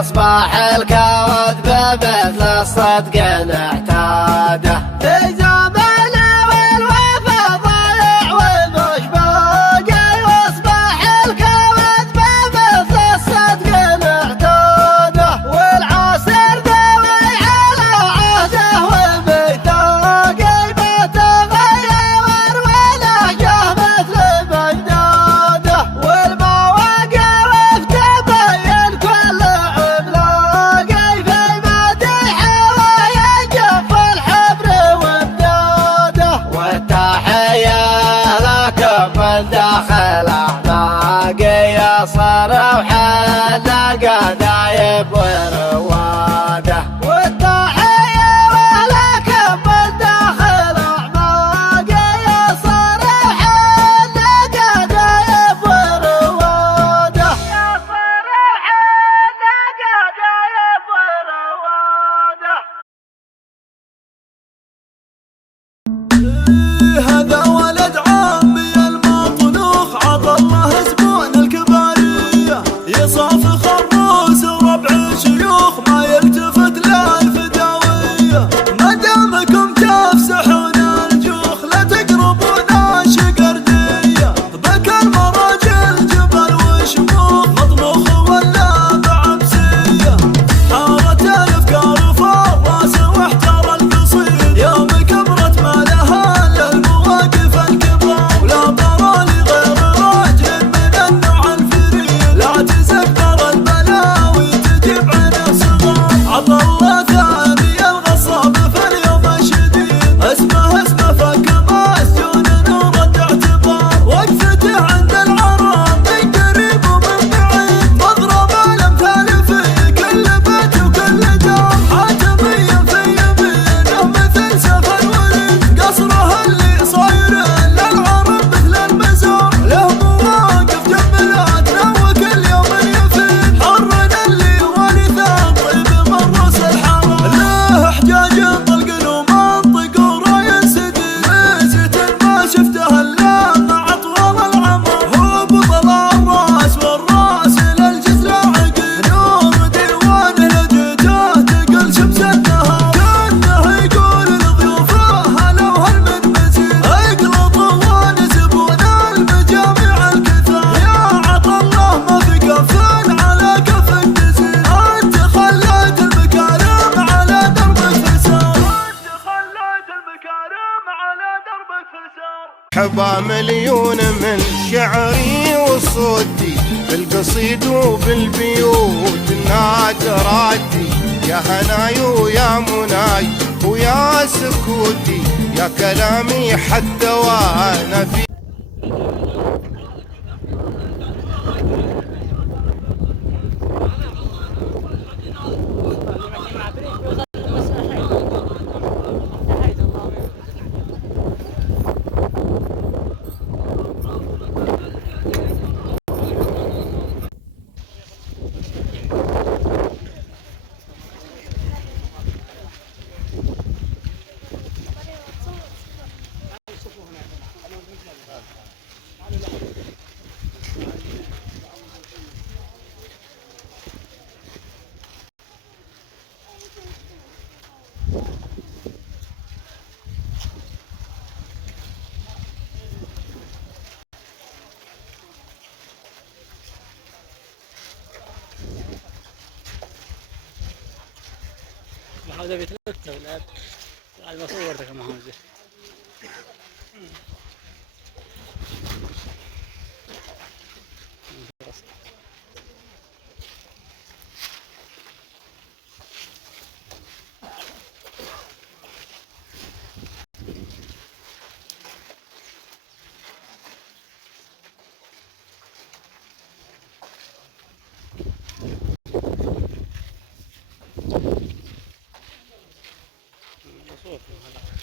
أصبح الكواذب مثل الصدق نعتاده في زمانه والوفا ضايع ومش باقي وأصبح الكواذب مثل الصدق نعتاده والعصر ذوي على عهده وميثاقه ما تغير ونهجه مثل بغداده والمواقف تبين كل عملاقي في مديحه ويجف الحبر وامداده والتحية لكم من داخل أعماقي يصر وحل قدايب ورواده والتحية لكم من داخل أعماقي يصر وحل قدايب ورواده يصر وحل قدايب ورواده. هذا ولد عمي المطنوخ عطى الله زبون الكبارية يصافخ الروس وربع شيوخ ما يلتفت للفداوية ما دامكم تفسحون الجوخ لا تقربون شقردية بك المراجل جبل وشموخ مطبوخ ولا بعبسية حارت الافكار فالراس واحتار القصيد يوم كبرت ما لها للمواقف الكبار ولا ترى لغير راجل من النوع الفريد لا تزكر البلاوي تجيب عن الصغار عطى الله ثاني الغصاب في اليوم الشديد اسمه فك مسجون ورد اعتبار وقفته عند العرام من قريب ومن بعيد مضرب الامثال في كل بيت وكل دار حاتميا في يمينه مثل سيف الوريد قصره اللي صاير للعرب مثل المزار له مواقف جملاتنا وكل يوم يفيد حرنا اللي والثان طيب من رؤوس الحرام له حجاج طلق ومنطق وراي سديد ميزة ما شفته الا مع طول العمر هو بطل الراس والراس للجسر عقيد نور ديوانه لجيته تقل شمس النهار كانه يقول لضيوفه هلا وهل من مزيد اقلطوا ونسبون المجامع الكثار يا عطا الله ما في كف على كفك تزيد انت خليت المكارم على دربك فسار انت خليت المكارم على دربك فسار حبا مليون من شعري وصوتي بالقصيد وبالبيوت النادراتي يا هناي ويا مناي ويا سكوتي يا كلامي حتى وانا في هذا بيتلتف الآن بعد ما صورتك معه زي صورتكم هلا.